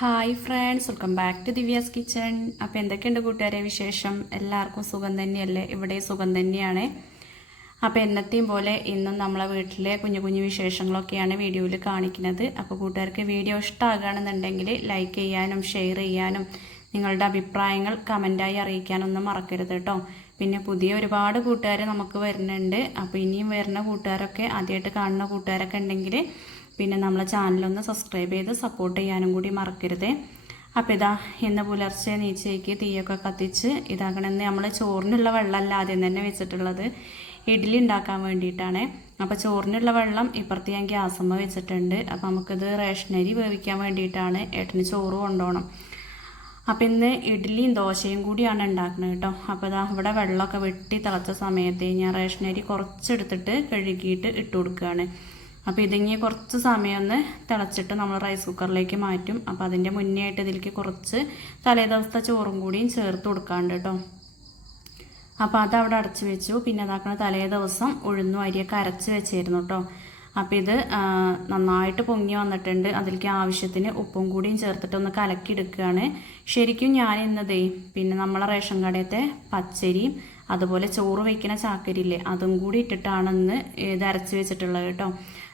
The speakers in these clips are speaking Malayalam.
Hi friends welcome back to Divya's kitchen അപ്പോൾ എന്തൊക്കെയുണ്ട് കൂട്ടുകാരെ വിശേഷം? എല്ലാവർക്കും സുഖം തന്നെയല്ലേ? ഇവിടെ സുഖം തന്നെയാണ്. അപ്പോൾ എന്നത്തെയും പോലെ ഇന്നും നമ്മളെ വീട്ടിലെ കുഞ്ഞു കുഞ്ഞു വിശേഷങ്ങളൊക്കെയാണ് വീഡിയോയിൽ കാണിക്കുന്നത്. അപ്പോൾ കൂട്ടുകാർക്ക് വീഡിയോ ഇഷ്ടമാകുകയാണെന്നുണ്ടെങ്കിൽ ലൈക്ക് ചെയ്യാനും ഷെയർ ചെയ്യാനും നിങ്ങളുടെ അഭിപ്രായങ്ങൾ കമന്റായി അറിയിക്കാനൊന്നും മറക്കരുത് കേട്ടോ. പിന്നെ പുതിയ ഒരുപാട് കൂട്ടുകാർ നമുക്ക് വരുന്നുണ്ട്. അപ്പോൾ ഇനിയും വരുന്ന കൂട്ടുകാരൊക്കെ ആദ്യമായിട്ട് കാണുന്ന കൂട്ടുകാരൊക്കെ ഉണ്ടെങ്കിൽ പിന്നെ നമ്മളെ ചാനലൊന്ന് സബ്സ്ക്രൈബ് ചെയ്ത് സപ്പോർട്ട് ചെയ്യാനും കൂടി മറക്കരുത്. അപ്പോൾ ഇതാ ഇന്ന് പുലർച്ചെ നീച്ചയ്ക്ക് തീയൊക്കെ കത്തിച്ച് ഇതാക്കണമെന്ന് നമ്മൾ ചോറിനുള്ള വെള്ളമല്ല ആദ്യം തന്നെ വെച്ചിട്ടുള്ളത്. ഇഡ്ഡലി ഉണ്ടാക്കാൻ വേണ്ടിയിട്ടാണ്. അപ്പോൾ ചോറിനുള്ള വെള്ളം ഇപ്പുറത്ത് ഞാൻ ഗ്യാസമ്മ വെച്ചിട്ടുണ്ട്. അപ്പോൾ നമുക്കിത് റേഷനരി വേവിക്കാൻ വേണ്ടിയിട്ടാണ് ഏട്ടന് ചോറ് കൊണ്ടുപോകണം. അപ്പം ഇന്ന് ഇഡ്ഡലിയും ദോശയും കൂടിയാണ് ഉണ്ടാക്കുന്നത് കേട്ടോ. അപ്പോൾ ഇതാ ഇവിടെ വെള്ളമൊക്കെ വെട്ടി തിളച്ച സമയത്ത് ഞാൻ റേഷനരി കുറച്ചെടുത്തിട്ട് കഴുകിയിട്ട് ഇട്ട് കൊടുക്കുകയാണ്. അപ്പോൾ ഇതിങ്ങി കുറച്ച് സമയം ഒന്ന് തിളച്ചിട്ട് നമ്മൾ റൈസ് കുക്കറിലേക്ക് മാറ്റും. അപ്പോൾ അതിന്റെ മുന്നേ ആയിട്ട് ഇതിലേക്ക് കുറച്ച് തലേ ദിവസത്തെ ചോറും കൂടിയും ചേർത്ത് കൊടുക്കാണ്ട് കേട്ടോ അപ്പോൾ അത് അവിടെ അടച്ചു വെച്ചു. പിന്നെ അതാക്കണ തലേ ദിവസം ഉഴുന്നും അരിയൊക്കെ അരച്ച് വെച്ചിരുന്നു കേട്ടോ അപ്പോൾ ഇത് നന്നായിട്ട് പൊങ്ങി വന്നിട്ടുണ്ട്. അതിലേക്ക് ആവശ്യത്തിന് ഉപ്പും കൂടിയും ചേർത്തിട്ട് ഒന്ന് കലക്കിയെടുക്കുകയാണ് ശരിക്കും ഞാൻ ഇന്നതേ പിന്നെ നമ്മളെ റേഷൻ കടയത്തെ പച്ചരിയും അതുപോലെ ചോറ് വയ്ക്കുന്ന ചാക്കരിയില്ലേ അതും കൂടി ഇട്ടിട്ടാണെന്ന് ഇത് അരച്ച് വെച്ചിട്ടുള്ളത് കേട്ടോ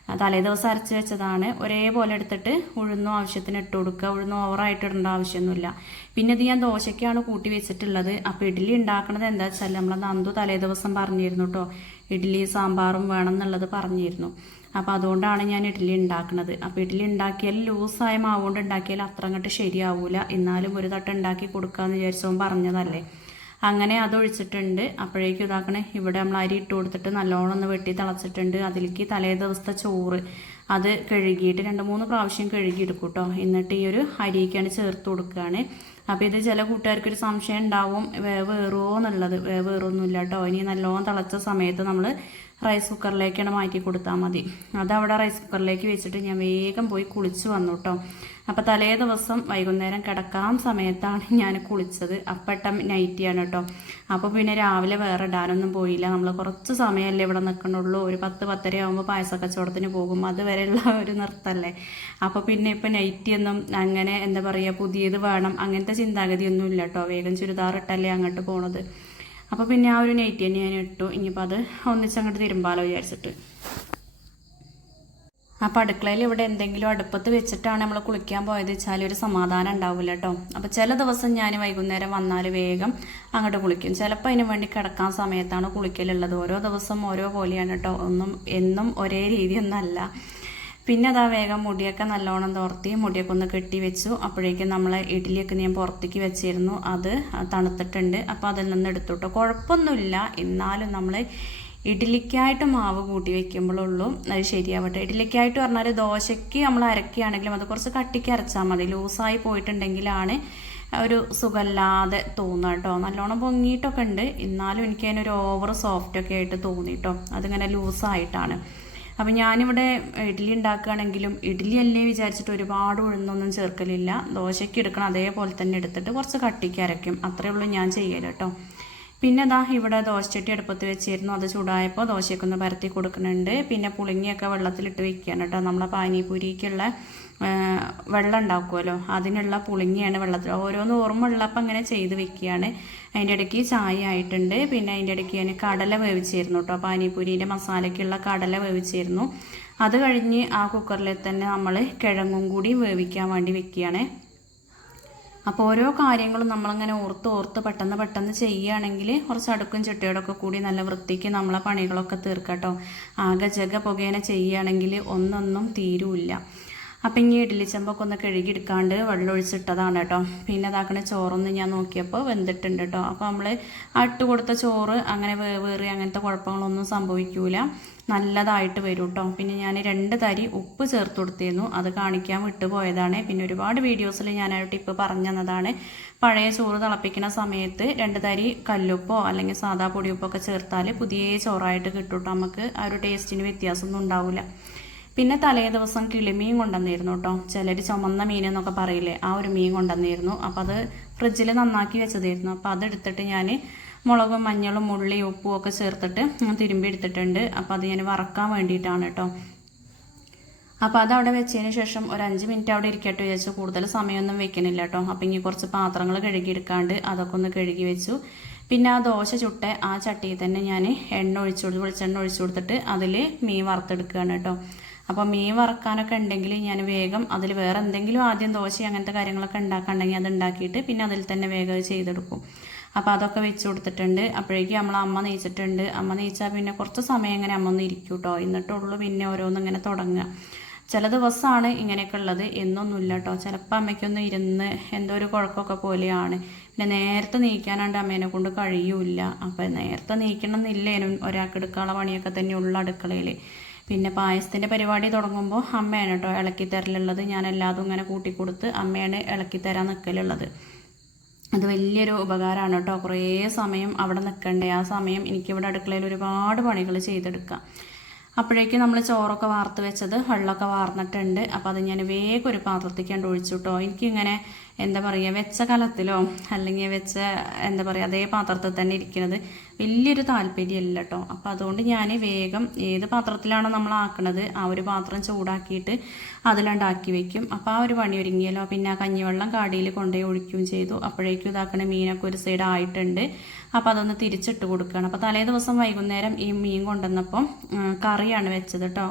ആ, തലേ ദിവസം അരച്ച് വെച്ചതാണ്. ഒരേപോലെ എടുത്തിട്ട് ഉഴുന്നും ആവശ്യത്തിന് ഇട്ട് കൊടുക്കുക. ഉഴുന്നും ഓവറായിട്ട് ഇടേണ്ട ആവശ്യമൊന്നുമില്ല. പിന്നെ ഇത് ഞാൻ ദോശയ്ക്കാണ് കൂട്ടി വെച്ചിട്ടുള്ളത്. അപ്പോൾ ഇഡ്ഡലി ഉണ്ടാക്കണത് എന്താ വെച്ചാൽ നമ്മൾ നന്ദു തലേ ദിവസം പറഞ്ഞിരുന്നു കേട്ടോ ഇഡ്ഡലി സാമ്പാറും വേണം എന്നുള്ളത് പറഞ്ഞിരുന്നു. അപ്പോൾ അതുകൊണ്ടാണ് ഞാൻ ഇഡ്ഡലി ഉണ്ടാക്കുന്നത് അപ്പോൾ ഇഡ്ഡലി ഉണ്ടാക്കിയാൽ ലൂസായ മാവ് കൊണ്ട് ഉണ്ടാക്കിയാൽ അത്ര അങ്ങോട്ട് ശരിയാവൂല. എന്നാലും ഒരു തട്ട് ഉണ്ടാക്കി കൊടുക്കാമെന്ന് വിചാരിച്ചവൻ പറഞ്ഞതല്ലേ. അങ്ങനെ അതൊഴിച്ചിട്ടുണ്ട്. അപ്പോഴേക്കും ഇതാക്കണേ ഇവിടെ നമ്മൾ അരി ഇട്ട് കൊടുത്തിട്ട് നല്ലോണം ഒന്ന് വെട്ടി തിളച്ചിട്ടുണ്ട്. അതിലേക്ക് തലേ ദിവസത്തെ ചോറ് അത് കഴുകിയിട്ട് രണ്ട് മൂന്ന് പ്രാവശ്യം കഴുകിയെടുക്കും കേട്ടോ എന്നിട്ട് ഈ ഒരു അരിക്കാണ് ചേർത്ത് കൊടുക്കുകയാണ് അപ്പോൾ ഇത് ചില കൂട്ടുകാർക്കൊരു സംശയം ഉണ്ടാവും വേവേറുമോ എന്നുള്ളത്. വേവേറൊന്നുമില്ല കേട്ടോ ഇനി നല്ലോണം തിളച്ച സമയത്ത് നമ്മൾ റൈസ് കുക്കറിലേക്കാണ് മാറ്റി കൊടുത്താൽ മതി. അതവിടെ റൈസ് കുക്കറിലേക്ക് വെച്ചിട്ട് ഞാൻ വേഗം പോയി കുളിച്ച് വന്നു കേട്ടോ അപ്പോൾ തലേ ദിവസം വൈകുന്നേരം കിടക്കാൻ സമയത്താണ് ഞാൻ കുളിച്ചത്. അപ്പട്ടം നൈറ്റിയാണ് കേട്ടോ അപ്പോൾ പിന്നെ രാവിലെ വേറെ ഇടാനൊന്നും പോയില്ല. നമ്മൾ കുറച്ച് സമയമല്ലേ ഇവിടെ നിൽക്കണുള്ളൂ. ഒരു പത്ത് പത്തര ആകുമ്പോൾ പായസ കച്ചവടത്തിന് പോകും. അതുവരെയുള്ള ഒരു നിർത്തല്ലേ. അപ്പോൾ പിന്നെ ഇപ്പം നൈറ്റിയൊന്നും അങ്ങനെ എന്താ പറയുക പുതിയത് വേണം. അങ്ങനത്തെ ചിന്താഗതിയൊന്നും ഇല്ല കേട്ടോ വേഗം ചുരിദാർ ഇട്ടല്ലേ അങ്ങോട്ട് പോണത്. അപ്പോൾ പിന്നെ ആ ഒരു നൈറ്റ് തന്നെ ഞാൻ ഇട്ടു. ഇനിയിപ്പോൾ അത് ഒന്നിച്ചങ്ങോട്ട് തിരുമ്പാലോ വിചാരിച്ചിട്ട്. അപ്പോൾ അടുക്കളയിൽ ഇവിടെ എന്തെങ്കിലും അടുപ്പത്ത് വെച്ചിട്ടാണ് നമ്മൾ കുളിക്കാൻ പോയത് വെച്ചാൽ ഒരു സമാധാനം ഉണ്ടാവില്ല കേട്ടോ അപ്പോൾ ചില ദിവസം ഞാൻ വൈകുന്നേരം വന്നാൽ വേഗം അങ്ങോട്ട് കുളിക്കും. ചിലപ്പോൾ അതിന് വേണ്ടി കിടക്കാൻ സമയത്താണ് കുളിക്കലുള്ളത്. ഓരോ ദിവസം ഓരോ പോലെയാണ് കേട്ടോ ഒന്നും എന്നും ഒരേ രീതിയൊന്നല്ല. പിന്നെ അതാ വേഗം മുടിയൊക്കെ നല്ലോണം തോർത്തി മുടിയൊക്കെ ഒന്ന് കെട്ടി വെച്ചു. അപ്പോഴേക്കും നമ്മൾ ഇഡ്ഡലിയൊക്കെ ഞാൻ പുറത്തേക്ക് വെച്ചിരുന്നു. അത് തണുത്തിട്ടുണ്ട്. അപ്പോൾ അതിൽ നിന്ന് എടുത്തു കുഴപ്പമൊന്നുമില്ല. എന്നാലും നമ്മൾ ഇഡ്ഡലിക്കായിട്ട് മാവ് കൂട്ടി വെക്കുമ്പോഴുള്ളൂ. അത് ശരിയാവട്ടെ. ഇഡ്ഡലിക്കായിട്ട് പറഞ്ഞാൽ ദോശയ്ക്ക് നമ്മൾ അരക്കുകയാണെങ്കിലും അത് കുറച്ച് കട്ടിക്ക് അരച്ചാൽ മതി. ലൂസായി പോയിട്ടുണ്ടെങ്കിലാണ് ഒരു സുഖമില്ലാതെ തോന്നുക കേട്ടോ. നല്ലോണം പൊങ്ങിയിട്ടൊക്കെ ഉണ്ട്. എന്നാലും എനിക്ക് അതിനൊരു ഓവർ സോഫ്റ്റ് ഒക്കെ ആയിട്ട് തോന്നി കേട്ടോ. അതിങ്ങനെ ലൂസായിട്ടാണ്. അപ്പം ഞാനിവിടെ ഇഡ്ഡലി ഉണ്ടാക്കുകയാണെങ്കിലും ഇഡ്ഡലി അല്ലേ വിചാരിച്ചിട്ട് ഒരുപാട് ഉഴുന്നൊന്നും ചേർക്കലില്ല. ദോശയ്ക്ക് എടുക്കണം അതേപോലെ തന്നെ എടുത്തിട്ട് കുറച്ച് കട്ടിക്ക് അരയ്ക്കും. അത്രയേ ഉള്ളൂ ഞാൻ ചെയ്യൽ കേട്ടോ. പിന്നെ ദാ ഇവിടെ ദോശച്ചട്ടി അടുപ്പത്ത് വെച്ചിരുന്നു. അത് ചൂടായപ്പോൾ ദോശയൊക്കെ ഒന്ന് പരത്തി കൊടുക്കുന്നുണ്ട്. പിന്നെ പുളിങ്ങിയൊക്കെ വെള്ളത്തിലിട്ട് വെക്കുകയാണ് കേട്ടോ. നമ്മളെ പാനിപൂരിക്കുള്ള വെള്ളം ഉണ്ടാക്കുമല്ലോ അതിനുള്ള പുളിങ്ങിയാണ് വെള്ളത്തിൽ. ഓരോന്ന് ഓർമ്മ ഉള്ളപ്പോൾ അങ്ങനെ ചെയ്ത് വെക്കുകയാണ് അതിന്റെ ഇടയ്ക്ക് ചായ ആയിട്ടുണ്ട്. പിന്നെ അതിന്റെ ഇടയ്ക്ക് ഞാൻ കടല വേവിച്ചിരുന്നു കേട്ടോ. പാനിപൂരിന്റെ മസാലയ്ക്കുള്ള കടല വേവിച്ചിരുന്നു. അത് കഴിഞ്ഞ് ആ കുക്കറിൽ തന്നെ നമ്മൾ കിഴങ്ങും കൂടി വേവിക്കാൻ വേണ്ടി വെക്കുകയാണ് അപ്പോൾ ഓരോ കാര്യങ്ങളും നമ്മളിങ്ങനെ ഓർത്ത് ഓർത്ത് പെട്ടെന്ന് പെട്ടെന്ന് ചെയ്യുകയാണെങ്കിൽ കുറച്ച് അടുക്കും ചിട്ടയോടൊക്കെ കൂടി നല്ല വൃത്തിക്ക് നമ്മളെ പണികളൊക്കെ തീർക്കട്ടോ. ആകെ ജഗ പുകേനെ ചെയ്യുകയാണെങ്കിൽ ഒന്നൊന്നും തീരുമില്ല അപ്പം ഇനി ഇഡ്ഡലി ചെമ്പൊക്കെ ഒന്ന് കഴുകിയെടുക്കാണ്ട് വെള്ളം ഒഴിച്ചിട്ടതാണ് കേട്ടോ. പിന്നെ അതാക്കണ ചോറൊന്ന് ഞാൻ നോക്കിയപ്പോൾ വെന്തിട്ടുണ്ട് കേട്ടോ. അപ്പോൾ നമ്മൾ അട്ട് കൊടുത്ത ചോറ് അങ്ങനെ വേവേറി അങ്ങനത്തെ കുഴപ്പങ്ങളൊന്നും സംഭവിക്കൂല. നല്ലതായിട്ട് വരും കേട്ടോ. പിന്നെ ഞാൻ രണ്ട് തരി ഉപ്പ് ചേർത്ത് കൊടുത്തിരുന്നു. അത് കാണിക്കാൻ വിട്ടുപോയതാണ് പിന്നെ ഒരുപാട് വീഡിയോസിൽ ഞാൻ ആ ടിപ്പ് പറഞ്ഞു തന്നതാണ്. പഴയ ചോറ് തിളപ്പിക്കുന്ന സമയത്ത് രണ്ട് തരി കല്ലുപ്പോ അല്ലെങ്കിൽ സാധാ പൊടിയുപ്പോ ഒക്കെ ചേർത്താൽ പുതിയ ചോറായിട്ട് കേട്ടോ നമുക്ക് ആ ഒരു ടേസ്റ്റിന് വ്യത്യാസമൊന്നും ഉണ്ടാവില്ല പിന്നെ തലേ ദിവസം കിളിമീൻ കൊണ്ടുവന്നിരുന്നു കേട്ടോ. ചിലർ ചുമന്ന മീൻ എന്നൊക്കെ പറയില്ലേ ആ ഒരു മീൻ കൊണ്ടുവന്നിരുന്നു. അപ്പോൾ അത് ഫ്രിഡ്ജിൽ നന്നാക്കി വെച്ചതായിരുന്നു. അപ്പോൾ അതെടുത്തിട്ട് ഞാൻ മുളകും മഞ്ഞളും ഉള്ളി ഉപ്പും ഒക്കെ ചേർത്തിട്ട് തിരുമ്പി എടുത്തിട്ടുണ്ട്. അപ്പോൾ അത് ഞാൻ വറക്കാൻ വേണ്ടിയിട്ടാണ് കേട്ടോ. അപ്പോൾ അത് അവിടെ വെച്ചതിന് ശേഷം ഒരു അഞ്ച് മിനിറ്റ് അവിടെ ഇരിക്കട്ടെ വിചാരിച്ചു കൂടുതൽ സമയമൊന്നും വെക്കണില്ല കേട്ടോ. അപ്പം ഇനി കുറച്ച് പാത്രങ്ങൾ കഴുകിയെടുക്കാണ്ട് അതൊക്കെ ഒന്ന് കഴുകി വെച്ചു. പിന്നെ ആ ദോശ ചുട്ട ആ ചട്ടിയിൽ തന്നെ ഞാൻ എണ്ണ ഒഴിച്ചു കൊടുത്ത്. വെളിച്ചെണ്ണ ഒഴിച്ചു കൊടുത്തിട്ട് അതിൽ മീൻ വറുത്തെടുക്കുകയാണ് കേട്ടോ. അപ്പോൾ മീൻ വറക്കാനൊക്കെ ഉണ്ടെങ്കിൽ ഞാൻ വേഗം അതിൽ വേറെ എന്തെങ്കിലും ആദ്യം ദോശ അങ്ങനത്തെ കാര്യങ്ങളൊക്കെ ഉണ്ടാക്കാണ്ടെങ്കിൽ അത് ഉണ്ടാക്കിയിട്ട് പിന്നെ അതിൽ തന്നെ വേഗം ചെയ്തെടുക്കും. അപ്പോൾ അതൊക്കെ വെച്ച് കൊടുത്തിട്ടുണ്ട്. അപ്പോഴേക്കും നമ്മൾ അമ്മ നെയ്ച്ചിട്ടുണ്ട് അമ്മ നെയ്ച്ചാൽ പിന്നെ കുറച്ച് സമയം ഇങ്ങനെ അമ്മ ഒന്ന് ഇരിക്കും കേട്ടോ എന്നിട്ടുള്ളൂ പിന്നെ ഓരോന്നും ഇങ്ങനെ തുടങ്ങുക. ചില ദിവസമാണ് ഇങ്ങനെയൊക്കെ ഉള്ളത്. എന്നൊന്നുമില്ല കേട്ടോ. ചിലപ്പോൾ അമ്മയ്ക്കൊന്നും ഇരുന്ന് എന്തോ ഒരു കുഴക്കമൊക്കെ പോലെയാണ്. പിന്നെ നേരത്തെ നീക്കാനാണ്ട് അമ്മേനെ കൊണ്ട് കഴിയൂല അപ്പോൾ നേരത്തെ നീക്കണം എന്നില്ലേനും ഒരാൾക്ക് എടുക്കാനുള്ള പണിയൊക്കെ തന്നെ ഉള്ള അടുക്കളയിൽ. പിന്നെ പായസത്തിന്റെ പരിപാടി തുടങ്ങുമ്പോൾ അമ്മയാണ് കേട്ടോ ഇളക്കി തരലുള്ളത് ഞാൻ എല്ലാതും ഇങ്ങനെ കൂട്ടിക്കൊടുത്ത് അമ്മയാണ് ഇളക്കി തരാൻ നിൽക്കലുള്ളത് അത് വലിയൊരു ഉപകാരമാണ് കേട്ടോ. കുറേ സമയം അവിടെ നിൽക്കണ്ടേ ആ സമയം എനിക്കിവിടെ അടുക്കളയിൽ ഒരുപാട് പണികൾ ചെയ്തെടുക്കാം. അപ്പോഴേക്കും നമ്മൾ ചോറൊക്കെ വാർത്ത് വെച്ചത് വെള്ളമൊക്കെ വാർന്നിട്ടുണ്ട്. അപ്പോൾ അത് ഞാൻ വേഗം ഒരു പാത്രത്തേക്ക് കണ്ട് ഒഴിച്ചു കേട്ടോ എനിക്കിങ്ങനെ എന്താ പറയുക വെച്ച കലത്തിലോ അല്ലെങ്കിൽ വെച്ച എന്താ പറയുക അതേ പാത്രത്തിൽ തന്നെ ഇരിക്കുന്നത് വലിയൊരു താല്പര്യമല്ല കേട്ടോ അപ്പോൾ അതുകൊണ്ട് ഞാൻ വേഗം ഏത് പാത്രത്തിലാണോ നമ്മൾ ആക്കുന്നത് ആ ഒരു പാത്രം ചൂടാക്കിയിട്ട് അതിലുണ്ടാക്കി വെക്കും. അപ്പോൾ ആ ഒരു പണി ഒരുങ്ങിയല്ലോ. പിന്നെ ആ കഞ്ഞിവെള്ളം കാടിയിൽ കൊണ്ടുപോയി ഒഴിക്കുകയും ചെയ്തു. അപ്പോഴേക്കും ഇതാക്കണ മീനൊക്കെ ഒരു സൈഡ് ആയിട്ടുണ്ട്. അപ്പോൾ അതൊന്ന് തിരിച്ചിട്ട് കൊടുക്കുകയാണ്. അപ്പോൾ തലേ ദിവസം വൈകുന്നേരം ഈ മീൻ കൊണ്ടുവന്നപ്പം കറിയാണ് വെച്ചത് കേട്ടോ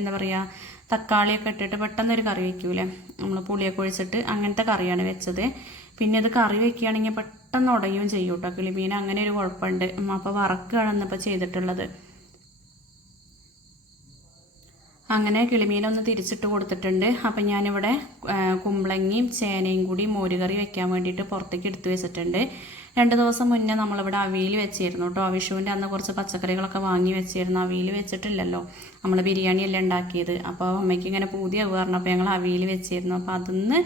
എന്താ പറയുക തക്കാളിയൊക്കെ ഇട്ടിട്ട് പെട്ടെന്നൊരു കറി വെക്കൂലേ? നമ്മൾ പുളിയൊക്കെ ഒഴിച്ചിട്ട് അങ്ങനത്തെ കറിയാണ് വെച്ചത്. പിന്നെ അത് കറി വെക്കുകയാണെങ്കിൽ പെട്ടെന്ന് ഉടയുകയും ചെയ്യും കേട്ടോ കിളിമീൻ അങ്ങനെ ഒരു കുഴപ്പമുണ്ട്. അപ്പോൾ വറക്കുകയാണ് ഇന്നിപ്പോൾ ചെയ്തിട്ടുള്ളത്. അങ്ങനെ കിളിമീനൊന്ന് തിരിച്ചിട്ട് കൊടുത്തിട്ടുണ്ട്. അപ്പം ഞാനിവിടെ കുമ്പളങ്ങിയും ചേനയും കൂടി മോരുകറി വെക്കാൻ വേണ്ടിയിട്ട് പുറത്തേക്ക് എടുത്തു വെച്ചിട്ടുണ്ട്. രണ്ട് ദിവസം മുന്നേ നമ്മളിവിടെ അവിയിൽ വെച്ചിരുന്നു കേട്ടോ. വിഷുവിന്റെ അന്ന് കുറച്ച് പച്ചക്കറികളൊക്കെ വാങ്ങി വെച്ചിരുന്നു. അവിയിൽ വെച്ചിട്ടില്ലല്ലോ. നമ്മൾ ബിരിയാണി അല്ലേ ഉണ്ടാക്കിയത്. അപ്പോൾ അമ്മയ്ക്ക് ഇങ്ങനെ പൂതിയാവുക പറഞ്ഞപ്പോൾ ഞങ്ങൾ അവിയിൽ വെച്ചിരുന്നു. അപ്പോൾ അതിന്ന്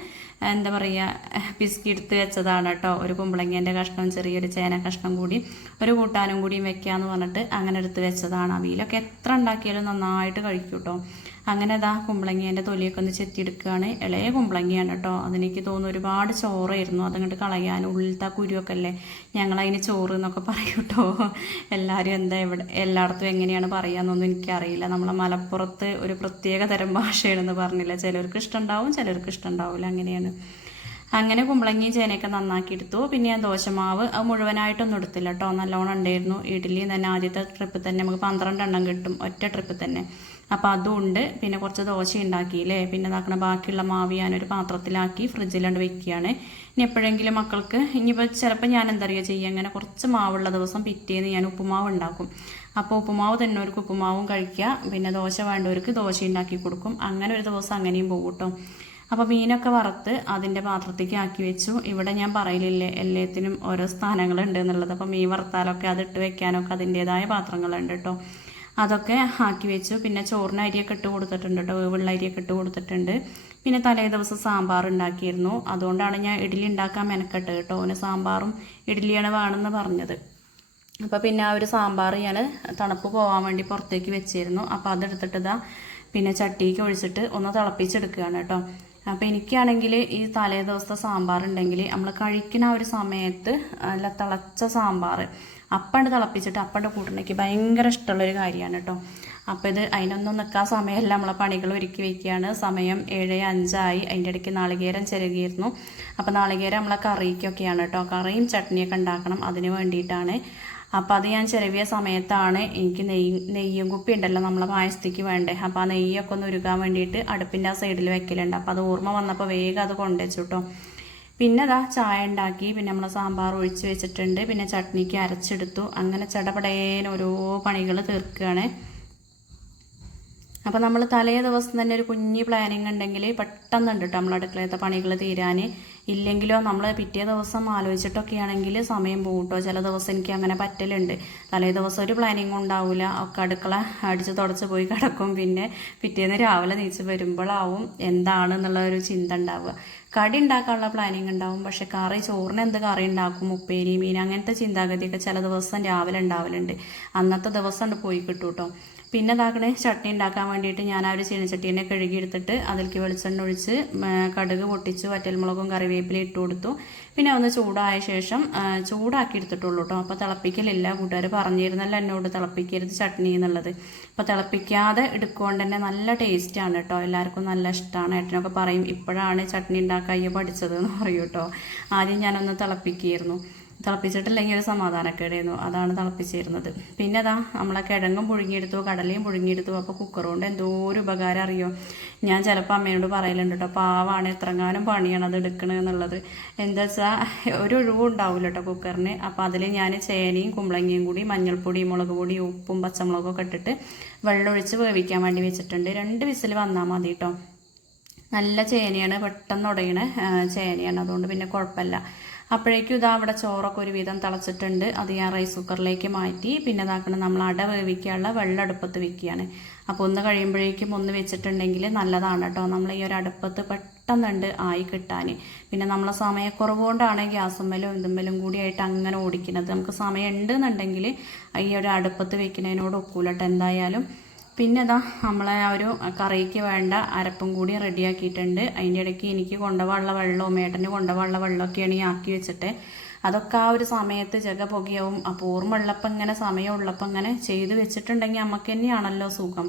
എന്താ പറയുക എടുത്ത് വെച്ചതാണ് കേട്ടോ. ഒരു കുമ്പളങ്ങേന്റെ കഷ്ണം ചെറിയൊരു ചേന കഷ്ണം കൂടി ഒരു കൂട്ടാനും കൂടിയും വെക്കാമെന്ന് പറഞ്ഞിട്ട് അങ്ങനെ എടുത്ത് വെച്ചതാണ്. അവിയിലൊക്കെ എത്ര ഉണ്ടാക്കിയാലും നന്നായിട്ട് കഴിക്കും കേട്ടോ. അങ്ങനെ അതാ കുമ്പളങ്ങേന്റെ തൊലിയൊക്കെ ഒന്ന് ചെത്തിയെടുക്കുകയാണ്. ഇളയ കുമ്പളങ്ങയാണ് കേട്ടോ. അതെനിക്ക് തോന്നുന്നു ഒരുപാട് ചോറായിരുന്നു. അതങ്ങോട്ട് കളയാൻ ഉള്ളിലത്തെ കുരുവൊക്കെ അല്ലേ? ഞങ്ങളതിന് ചോറ് എന്നൊക്കെ പറയും കേട്ടോ. എല്ലാവരും എന്താ എവിടെ എല്ലായിടത്തും എങ്ങനെയാണ് പറയാന്നൊന്നും എനിക്കറിയില്ല. നമ്മളെ മലപ്പുറത്ത് ഒരു പ്രത്യേക തരം ഭാഷയാണെന്ന് പറഞ്ഞില്ല? ചിലർക്ക് ഇഷ്ടമുണ്ടാവും ചിലർക്ക് ഇഷ്ടമുണ്ടാവില്ല അങ്ങനെയാണ്. അങ്ങനെ കുമ്പളങ്ങി ചേനയൊക്കെ നന്നാക്കി എടുത്തു. പിന്നെ ഞാൻ ദോശമാവ് അത് മുഴുവനായിട്ടൊന്നും എടുത്തില്ല കേട്ടോ. നല്ലോണം ഉണ്ടായിരുന്നു. ഇഡ്ഡലി തന്നെ ആദ്യത്തെ ട്രിപ്പിൽ തന്നെ. നമുക്ക് പന്ത്രണ്ട് എണ്ണം കിട്ടും. ഒറ്റ ട്രിപ്പിൽ തന്നെ. അപ്പോൾ അതും ഉണ്ട് പിന്നെ കുറച്ച് ദോശ ഉണ്ടാക്കിയില്ലേ? പിന്നെ ഇതാക്കണ ബാക്കിയുള്ള മാവ് ഞാനൊരു പാത്രത്തിലാക്കി ഫ്രിഡ്ജിലുണ്ട് വെക്കുകയാണ്. ഇനി എപ്പോഴെങ്കിലും മക്കൾക്ക് ഇനിയിപ്പോൾ ചിലപ്പോൾ ഞാൻ എന്താ പറയുക ചെയ്യുക അങ്ങനെ കുറച്ച് മാവുള്ള ദിവസം പിറ്റേന്ന് ഞാൻ ഉപ്പുമാവ് ഉണ്ടാക്കും. അപ്പോൾ ഉപ്പുമാവ് തന്നവർക്ക് ഉപ്പുമാവും കഴിക്കുക പിന്നെ ദോശ വേണ്ടവർക്ക് ദോശ ഉണ്ടാക്കി കൊടുക്കും. അങ്ങനെ ഒരു ദിവസം അങ്ങനെയും പോകും കേട്ടോ. അപ്പോൾ മീനൊക്കെ വറുത്ത് അതിന്റെ പാത്രത്തേക്ക് ആക്കി വെച്ചു. ഇവിടെ ഞാൻ പറയലില്ലേ എല്ലാത്തിനും ഓരോ സ്ഥാനങ്ങളുണ്ട് എന്നുള്ളത്. അപ്പോൾ മീൻ വറുത്താലൊക്കെ അതിട്ട് വെക്കാനൊക്കെ അതിന്റേതായ പാത്രങ്ങളുണ്ട് കേട്ടോ. അതൊക്കെ ആക്കി വെച്ചു. പിന്നെ ചോറിന് അരിയൊക്കെ ഇട്ട് കൊടുത്തിട്ടുണ്ട് കേട്ടോ. വേവുള്ള അരിയൊക്കെ ഇട്ട് കൊടുത്തിട്ടുണ്ട്. പിന്നെ തലേ ദിവസം സാമ്പാർ ഉണ്ടാക്കിയിരുന്നു. അതുകൊണ്ടാണ് ഞാൻ ഇഡ്ഡലി ഉണ്ടാക്കാൻ മെനക്കെട്ട് കേട്ടോ. ഓന് സാമ്പാറും ഇഡ്ഡലിയാണ് വേണമെന്ന് പറഞ്ഞത്. അപ്പോൾ പിന്നെ ആ ഒരു സാമ്പാർ ഞാൻ തണുപ്പ് പോകാൻ വേണ്ടി പുറത്തേക്ക് വെച്ചിരുന്നു. അപ്പോൾ അതെടുത്തിട്ട് ഇതാ പിന്നെ ചട്ടിക്ക് ഒഴിച്ചിട്ട് ഒന്ന് തിളപ്പിച്ചെടുക്കുകയാണ് കേട്ടോ. അപ്പോൾ എനിക്കാണെങ്കിൽ ഈ തലേ ദിവസത്തെ സാമ്പാർ ഉണ്ടെങ്കിൽ നമ്മൾ കഴിക്കുന്ന ആ ഒരു സമയത്ത് നല്ല തിളച്ച സാമ്പാർ. അപ്പണ്ട് തിളപ്പിച്ചിട്ട് അപ്പണ്ട് കൂട്ടണമെങ്കിൽ ഭയങ്കര ഇഷ്ടമുള്ളൊരു കാര്യമാണ് കേട്ടോ. അപ്പോൾ ഇത് അതിനൊന്നും നിൽക്കാൻ സമയമല്ല. നമ്മളെ പണികൾ ഒരുക്കി വയ്ക്കുകയാണ് സമയം ഏഴ് അഞ്ചായി. അതിന്റെ ഇടയ്ക്ക് നാളികേരം ചെരുകിയിരുന്നു അപ്പോൾ നാളികേരം നമ്മളെ കറിക്കൊക്കെയാണ് കേട്ടോ. കറിയും ചട്നിയൊക്കെ ഉണ്ടാക്കണം അതിന് വേണ്ടിയിട്ടാണ്. അപ്പോൾ അത് ഞാൻ ചെറിയ സമയത്താണ് എനിക്ക് നെയ്യ് നെയ്യും കുപ്പി ഉണ്ടല്ലോ നമ്മളെ പായസത്തേക്ക് വേണ്ടേ. അപ്പോൾ ആ നെയ്യൊക്കെ ഒന്ന് ഉരുകാൻ വേണ്ടിയിട്ട് അടുപ്പിന്റെ ആ സൈഡിൽ വെക്കലുണ്ട്. അപ്പോൾ അത് ഓർമ്മ വന്നപ്പോൾ വേഗം അത് കൊണ്ടുവച്ചു കേട്ടോ. പിന്നെ അതാ ചായ ഉണ്ടാക്കി പിന്നെ നമ്മൾ സാമ്പാർ ഒഴിച്ച് വെച്ചിട്ടുണ്ട് പിന്നെ ചട്നിക്ക് അരച്ചെടുത്തു. അങ്ങനെ ചടപടേന ഓരോ പണികൾ തീർക്കുകയാണ് അപ്പോൾ നമ്മൾ തലേ ദിവസം തന്നെ ഒരു കുഞ്ഞ് പ്ലാനിങ് ഉണ്ടെങ്കിൽ പെട്ടെന്നുണ്ട് കേട്ടോ നമ്മൾ അടുക്കളയത്തെ പണികൾ തീരാൻ ഇല്ലെങ്കിലോ നമ്മൾ പിറ്റേ ദിവസം ആലോചിച്ചിട്ടൊക്കെ ആണെങ്കിൽ സമയം പോകും കേട്ടോ ചില ദിവസം എനിക്ക് അങ്ങനെ പറ്റലുണ്ട്. തലേ ദിവസം ഒരു പ്ലാനിങ് ഉണ്ടാവില്ല ഒക്കെ അടുക്കള അടിച്ച് തുടച്ച് പോയി കിടക്കും. പിന്നെ പിറ്റേന്ന് രാവിലെ നീച്ച് വരുമ്പോഴാവും എന്താണ് എന്നുള്ള ഒരു ചിന്ത ഉണ്ടാവുക. കടി ഉണ്ടാക്കാനുള്ള പ്ലാനിങ് ഉണ്ടാവും. പക്ഷെ കറി ചോറിന് എന്ത് കറി ഉണ്ടാക്കും? ഉപ്പേരി മീൻ അങ്ങനത്തെ ചിന്താഗതിയൊക്കെ ചില ദിവസം രാവിലെ ഉണ്ടാവലുണ്ട്. അന്നത്തെ ദിവസം പോയി കിട്ടും കേട്ടോ പിന്നെ ഇതാക്കണേ ചട്നി ഉണ്ടാക്കാൻ വേണ്ടിയിട്ട് ഞാൻ ആ ഒരു ചീനച്ചട്ടീനെ കഴുകിയെടുത്തിട്ട് അതിലേക്ക് വെളിച്ചെണ്ണ ഒഴിച്ച് കടുക് പൊട്ടിച്ച് വറ്റൽമുളകും കറിവേപ്പിലയും ഇട്ട് കൊടുത്തു. പിന്നെ ഒന്ന് ചൂടായ ശേഷം ചൂടാക്കി എടുത്തിട്ടുള്ളൂ കേട്ടോ അപ്പോൾ തിളപ്പിക്കലില്ല. കൂട്ടുകാർ പറഞ്ഞിരുന്നല്ലോ എന്നോട് തിളപ്പിക്കരുത് ചട്നി എന്നുള്ളത്. അപ്പോൾ തിളപ്പിക്കാതെ എടുക്കുകൊണ്ട് തന്നെ നല്ല ടേസ്റ്റാണ് കേട്ടോ എല്ലാവർക്കും നല്ല ഇഷ്ടമാണ് ഏട്ടനൊക്കെ പറയും ഇപ്പോഴാണ് ചട്നി ഉണ്ടാക്കാൻ പഠിച്ചത് എന്ന് പറയും കേട്ടോ ആദ്യം ഞാനൊന്ന് തിളപ്പിക്കുകയായിരുന്നു. തിളപ്പിച്ചിട്ടില്ലെങ്കിൽ ഒരു സമാധാനക്കേടായിരുന്നു. അതാണ് തിളപ്പിച്ചിരുന്നത്. പിന്നെ അതാ നമ്മളെ കിഴങ്ങും പുഴുങ്ങിയെടുത്തു കടലയും പുഴുങ്ങിയെടുത്തു. അപ്പോൾ കുക്കർ കൊണ്ട് എന്തോ ഒരു ഉപകാരം അറിയോ? ഞാൻ ചിലപ്പോൾ അമ്മയോട് പറയലുണ്ട് കേട്ടോ പാവാണ് എത്രങ്ങാനും പണിയാണ് അത് എടുക്കണത് എന്നുള്ളത്. എന്താ വെച്ചാൽ ഒരു ഒഴിവും ഉണ്ടാവില്ല കേട്ടോ കുക്കറിന് അപ്പോൾ അതിൽ ഞാൻ ചേനയും കുമ്പളങ്ങയും കൂടി മഞ്ഞൾപ്പൊടിയും മുളക് പൊടി ഉപ്പും പച്ചമുളകും ഒക്കെ ഇട്ടിട്ട് വെള്ളമൊഴിച്ച് വേവിക്കാൻ വേണ്ടി വെച്ചിട്ടുണ്ട്. രണ്ട് വിസിൽ വന്നാൽ മതി കേട്ടോ നല്ല ചേനയാണ് പെട്ടെന്ന് ഉടയണ ചേനയാണ്. അതുകൊണ്ട് പിന്നെ കുഴപ്പമില്ല. അപ്പോഴേക്കും ഇതാ അവിടെ ചോറൊക്കെ ഒരു വിധം തിളച്ചിട്ടുണ്ട്. അത് ഞാൻ റൈസ് കുക്കറിലേക്ക് മാറ്റി. പിന്നെ ഇതാക്കണം നമ്മൾ അട വേവിക്കാനുള്ള വെള്ളം അടുപ്പത്ത് വെക്കുകയാണ്. അപ്പോൾ ഒന്ന് കഴിയുമ്പോഴേക്കും ഒന്ന് വെച്ചിട്ടുണ്ടെങ്കിൽ നല്ലതാണ് കേട്ടോ. നമ്മൾ ഈ ഒരു അടുപ്പത്ത് പെട്ടെന്നുണ്ട് ആയി കിട്ടാൻ. പിന്നെ നമ്മളെ സമയക്കുറവ് കൊണ്ടാണ് ഗ്യാസുമ്മലും ഇതുമ്മലും കൂടിയായിട്ട് അങ്ങനെ ഓടിക്കുന്നത്. നമുക്ക് സമയം ഉണ്ടെന്നുണ്ടെങ്കിൽ ഈ ഒരു അടുപ്പത്ത് വെക്കുന്നതിനോട് ഒക്കൂല കേട്ടോ. എന്തായാലും പിന്നെ ഇതാ നമ്മളെ ആ ഒരു കറിക്ക് വേണ്ട അരപ്പും കൂടി റെഡിയാക്കിയിട്ടുണ്ട്. അതിന്റെ ഇടയ്ക്ക് എനിക്ക് കൊണ്ടുപോകാനുള്ള വെള്ളവും മേട്ടന് കൊണ്ടുപോകാനുള്ള വെള്ളമൊക്കെയാണ് ഈ ആക്കി വെച്ചിട്ട്. അതൊക്കെ ആ ഒരു സമയത്ത് ജഗ പുകയാവും. അപ്പോൾ ഓർമ്മയുള്ളപ്പോൾ ഇങ്ങനെ സമയമുള്ളപ്പോൾ ഇങ്ങനെ ചെയ്ത് വെച്ചിട്ടുണ്ടെങ്കിൽ നമുക്ക് തന്നെയാണല്ലോ സുഖം.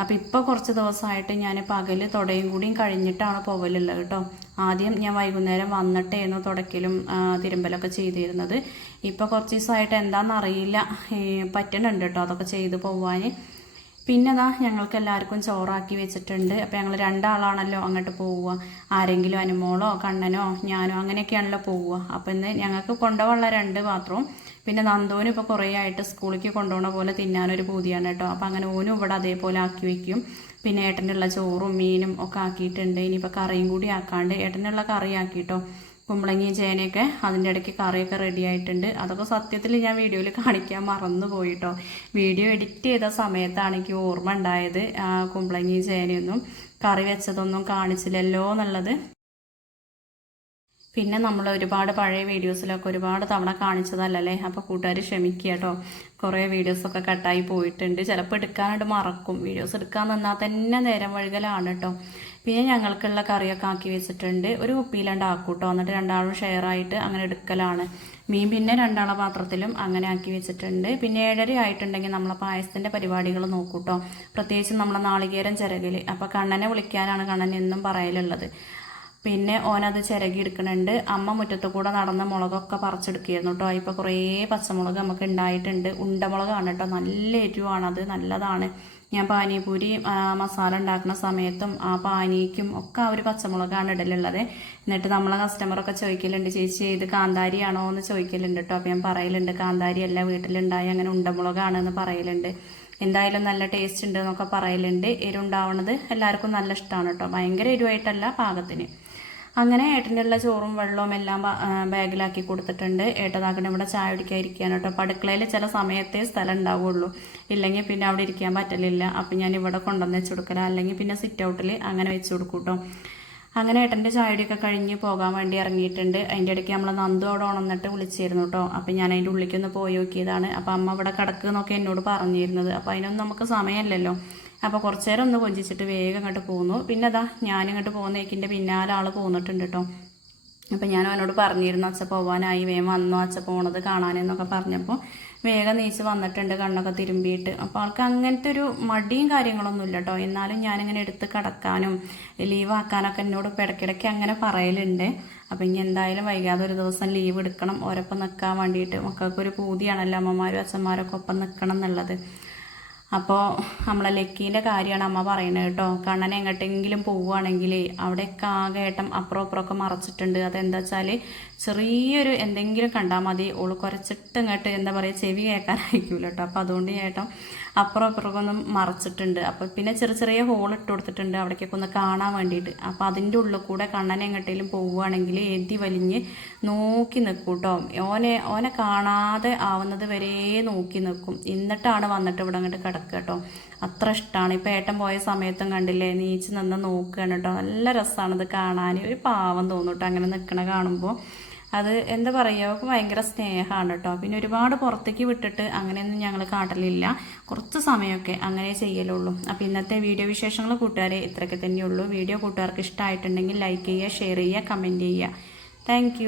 അപ്പോൾ ഇപ്പോൾ കുറച്ച് ദിവസമായിട്ട് ഞാൻ പകൽ തുടയും കൂടിയും കഴിഞ്ഞിട്ടാണ് പോകലുള്ളത് കേട്ടോ. ആദ്യം ഞാൻ വൈകുന്നേരം വന്നിട്ടായിരുന്നു തുടക്കലും തിരുമ്പലൊക്കെ ചെയ്തിരുന്നത്. ഇപ്പോൾ കുറച്ച് ദിവസമായിട്ട് എന്താണെന്നറിയില്ല പറ്റുന്നുണ്ട് കേട്ടോ അതൊക്കെ ചെയ്ത് പോവാൻ പിന്നെ ദാ ഞങ്ങൾക്ക് എല്ലാവർക്കും ചോറാക്കി വെച്ചിട്ടുണ്ട്. അപ്പോൾ ഞങ്ങൾ രണ്ടാളാണല്ലോ അങ്ങോട്ട് പോവുക. ആരെങ്കിലും അനുമോളോ കണ്ണനോ ഞാനോ അങ്ങനെയൊക്കെയാണല്ലോ പോവുക. അപ്പോൾ ഇന്ന് ഞങ്ങൾക്ക് കൊണ്ടുപോകാനുള്ള രണ്ട് പാത്രവും. പിന്നെ നന്ദോനും ഇപ്പോൾ കുറേ ആയിട്ട് സ്കൂളിലേക്ക് കൊണ്ടുപോകുന്ന പോലെ തിന്നാനൊരു പൂതിയാണ് കേട്ടോ. അപ്പോൾ അങ്ങനെ ഓനും ഇവിടെ അതേപോലെ ആക്കി വയ്ക്കും പിന്നെ ഏട്ടനുള്ള ചോറും മീനും ഒക്കെ ആക്കിയിട്ടുണ്ട്. ഇനിയിപ്പോൾ കറിയും കൂടി ആക്കാണ്ട് ഏട്ടനുള്ള കറി ആക്കിട്ടോ കുമ്പളങ്ങിയും ചേനയൊക്കെ അതിന്റെ ഇടയ്ക്ക് കറിയൊക്കെ റെഡി ആയിട്ടുണ്ട്. അതൊക്കെ സത്യത്തിൽ ഞാൻ വീഡിയോയിൽ കാണിക്കാൻ മറന്നു പോയിട്ടോ വീഡിയോ എഡിറ്റ് ചെയ്ത സമയത്താണ് എനിക്ക് ഓർമ്മ ഉണ്ടായത് കുമ്പളങ്ങിയും ചേനയൊന്നും. കറി വെച്ചതൊന്നും കാണിച്ചില്ലല്ലോ എന്നുള്ളത്. പിന്നെ നമ്മൾ ഒരുപാട് പഴയ വീഡിയോസിലൊക്കെ ഒരുപാട് തവണ കാണിച്ചതല്ലേ അപ്പോൾ കൂട്ടുകാർ ക്ഷമിക്കുക കേട്ടോ കുറേ വീഡിയോസൊക്കെ കട്ടായി പോയിട്ടുണ്ട്. ചിലപ്പോൾ എടുക്കാനായിട്ട് മറക്കും. വീഡിയോസ് എടുക്കാൻ നിന്നാൽ തന്നെ നേരം വഴുകലാണ് കേട്ടോ പിന്നെ ഞങ്ങൾക്കുള്ള കറിയൊക്കെ ആക്കി വെച്ചിട്ടുണ്ട്. ഒരു കുപ്പിയിലാണ്ട് ആക്കൂട്ടോ. എന്നിട്ട് രണ്ടാളും ഷെയർ ആയിട്ട് അങ്ങനെ എടുക്കലാണ്. മീൻ പിന്നെ രണ്ടാളെ പാത്രത്തിലും അങ്ങനെ ആക്കി വെച്ചിട്ടുണ്ട്. പിന്നെ ഏഴര ആയിട്ടുണ്ടെങ്കിൽ നമ്മളെ പായസത്തിന്റെ പരിപാടികൾ നോക്കൂട്ടോ. പ്രത്യേകിച്ച് നമ്മളെ നാളികേരം ചിരകിൽ അപ്പോൾ കണ്ണനെ വിളിക്കാനാണ് കണ്ണൻ എന്നും പറയലുള്ളത്. പിന്നെ ഓനത് ചിരകി എടുക്കുന്നുണ്ട്. അമ്മ മുറ്റത്ത് കൂടെ നടന്ന മുളകൊക്കെ പറിച്ചെടുക്കുകയായിരുന്നു കേട്ടോ. ഇപ്പോൾ കുറേ പച്ചമുളക് നമുക്ക് ഉണ്ടായിട്ടുണ്ട്. ഉണ്ടമുളകാണ് കേട്ടോ. നല്ല എരിവാണത് നല്ലതാണ്. ഞാൻ പാനിപൂരി മസാല ഉണ്ടാക്കുന്ന സമയത്തും ആ പാനിക്കും ഒക്കെ ആ ഒരു പച്ചമുളകാണ് ഇടലുള്ളത്. എന്നിട്ട് നമ്മളെ കസ്റ്റമറൊക്കെ ചോദിക്കലുണ്ട് ചേച്ചി ഇത് കാന്താരിയാണോ? എന്ന് ചോദിക്കലുണ്ട് കേട്ടോ അപ്പോൾ ഞാൻ പറയലുണ്ട് കാന്താരി അല്ല വീട്ടിലുണ്ടായി അങ്ങനെ ഉണ്ടമുളകാണ് എന്ന് പറയലുണ്ട്. എന്തായാലും നല്ല ടേസ്റ്റ് ഉണ്ട് എന്നൊക്കെ പറയലുണ്ട്. എരിവുണ്ടാവണത് എല്ലാവർക്കും നല്ല ഇഷ്ടമാണ് കേട്ടോ ഭയങ്കര എരിവായിട്ടല്ല പാകത്തിന്. അങ്ങനെ ഏട്ടനുള്ള ചോറും വെള്ളവും എല്ലാം ബാഗിലാക്കി കൊടുത്തിട്ടുണ്ട്. ഏട്ടതാക്കണ ഇവിടെ ചായ കുടിക്കാൻ ഇരിക്കുകയാണ് കേട്ടോ. അപ്പോൾ അടുക്കളയിൽ ചില സമയത്തേ സ്ഥലം ഉണ്ടാവുള്ളൂ ഇല്ലെങ്കിൽ പിന്നെ അവിടെ ഇരിക്കാൻ പറ്റലില്ല. അപ്പം ഞാൻ ഇവിടെ കൊണ്ടുവന്ന് വെച്ച് കൊടുക്കല. അല്ലെങ്കിൽ പിന്നെ സിറ്റ് ഔട്ടിൽ അങ്ങനെ വെച്ച് കൊടുക്കും കേട്ടോ. അങ്ങനെ ഏട്ടന്റെ ചായയുടെയൊക്കെ കഴിഞ്ഞ് പോകാൻ വേണ്ടി ഇറങ്ങിയിട്ടുണ്ട്. അതിന്റെ ഇടയ്ക്ക് നമ്മൾ നന്ദു അവിടെ ഉണന്നിട്ട് വിളിച്ചിരുന്നു കേട്ടോ. അപ്പം ഞാൻ അതിന്റെ ഉള്ളിലേക്കൊന്ന് പോയി നോക്കിയതാണ്. അപ്പം അമ്മ ഇവിടെ കിടക്കുന്നൊക്കെ എന്നോട് പറഞ്ഞിരുന്നത്. അപ്പം അതിനൊന്നും നമുക്ക് സമയമില്ലല്ലോ. അപ്പോൾ കുറച്ച് നേരം ഒന്ന് കൊഞ്ചിച്ചിട്ട് വേഗം അങ്ങോട്ട് പോന്നു. പിന്നെ അതാ ഞാനിങ്ങോട്ട് പോകുന്ന ഏക്കിന്റെ പിന്നാലെ ആൾ പോന്നിട്ടുണ്ട് കേട്ടോ അപ്പം ഞാൻ അവനോട് പറഞ്ഞിരുന്നു അച്ഛ പോവാനായി. വേഗം വന്നു. അച്ഛ പോണത് കാണാനെന്നൊക്കെ പറഞ്ഞപ്പോൾ വേഗം നീച്ച് വന്നിട്ടുണ്ട് കണ്ണൊക്കെ തിരുമ്പിയിട്ട്. അപ്പോൾ ആൾക്ക് അങ്ങനത്തെ ഒരു മടിയും കാര്യങ്ങളൊന്നും ഇല്ല കേട്ടോ എന്നാലും ഞാനിങ്ങനെ എടുത്ത് കടക്കാനും ലീവ് ആക്കാനൊക്കെ എന്നോട് ഇടയ്ക്കിടയ്ക്ക് അങ്ങനെ പറയലുണ്ട്. അപ്പം ഇനി എന്തായാലും വൈകാതെ ഒരു ദിവസം ലീവ് എടുക്കണം. ഓരൊപ്പം നിൽക്കാൻ വേണ്ടിയിട്ട് മക്കൾക്കൊരു പൂതിയാണല്ലോ അമ്മമാരും അച്ഛന്മാരൊക്കെ ഒപ്പം നിൽക്കണം എന്നുള്ളത്. അപ്പോൾ നമ്മളെ ലക്കീന്റെ കാര്യമാണ് അമ്മ പറയുന്നത് കേട്ടോ. കണ്ണൻ എങ്ങോട്ടെങ്കിലും പോവുകയാണെങ്കിൽ അവിടെയൊക്കെ ആകെ ഏട്ടം അപ്പുറം അപ്പുറമൊക്കെ മറച്ചിട്ടുണ്ട്. അതെന്താ വെച്ചാൽ ചെറിയൊരു എന്തെങ്കിലും കണ്ടാൽ മതി. ഓൾ കുറച്ചിട്ട് ഇങ്ങോട്ട് എന്താ പറയുക ചെവി കേൾക്കാനായിരിക്കുമല്ലോ കേട്ടോ അപ്പോൾ അതുകൊണ്ട് ഏട്ടൻ അപ്പുറം അപ്പുറമൊക്കെ ഒന്ന് മറച്ചിട്ടുണ്ട്. അപ്പോൾ പിന്നെ ചെറിയ ചെറിയ ഹോൾ ഇട്ട് കൊടുത്തിട്ടുണ്ട് അവിടേക്കൊക്കെ ഒന്ന് കാണാൻ വേണ്ടിയിട്ട്. അപ്പോൾ അതിന്റെ ഉള്ളിൽ കൂടെ കണ്ണനെ എങ്ങോട്ടേലും പോവുകയാണെങ്കിൽ എതി വലിഞ്ഞ് നോക്കി നിൽക്കും കേട്ടോ ഓനെ ഓനെ കാണാതെ ആവുന്നത് വരെ നോക്കി നിൽക്കും. എന്നിട്ടാണ് വന്നിട്ട് ഇവിടെ അങ്ങോട്ട് കിടക്കുക കേട്ടോ അത്ര ഇഷ്ടമാണ് ഇപ്പോൾ ഏട്ടൻ പോയ സമയത്തും കണ്ടില്ലേ നീച്ച് നിന്ന് നോക്കുകയാണ് കേട്ടോ നല്ല രസമാണിത് കാണാൻ. ഒരു പാവം തോന്നും കേട്ടോ അങ്ങനെ നിൽക്കണ കാണുമ്പോൾ. അത് എന്താ പറയുക അവൾക്ക് ഭയങ്കര സ്നേഹമാണ് കേട്ടോ. പിന്നെ ഒരുപാട് പുറത്തേക്ക് വിട്ടിട്ട് അങ്ങനെയൊന്നും ഞങ്ങൾ കാട്ടലില്ല. കുറച്ച് സമയമൊക്കെ അങ്ങനെ ചെയ്യലുള്ളൂ. അപ്പോൾ ഇന്നത്തെ വീഡിയോ വിശേഷങ്ങൾ കൂട്ടുകാരെ ഇത്രയൊക്കെ തന്നെയുള്ളൂ. വീഡിയോ കൂട്ടുകാർക്ക് ഇഷ്ടമായിട്ടുണ്ടെങ്കിൽ ലൈക്ക് ചെയ്യുക ഷെയർ ചെയ്യുക കമന്റ് ചെയ്യുക. താങ്ക്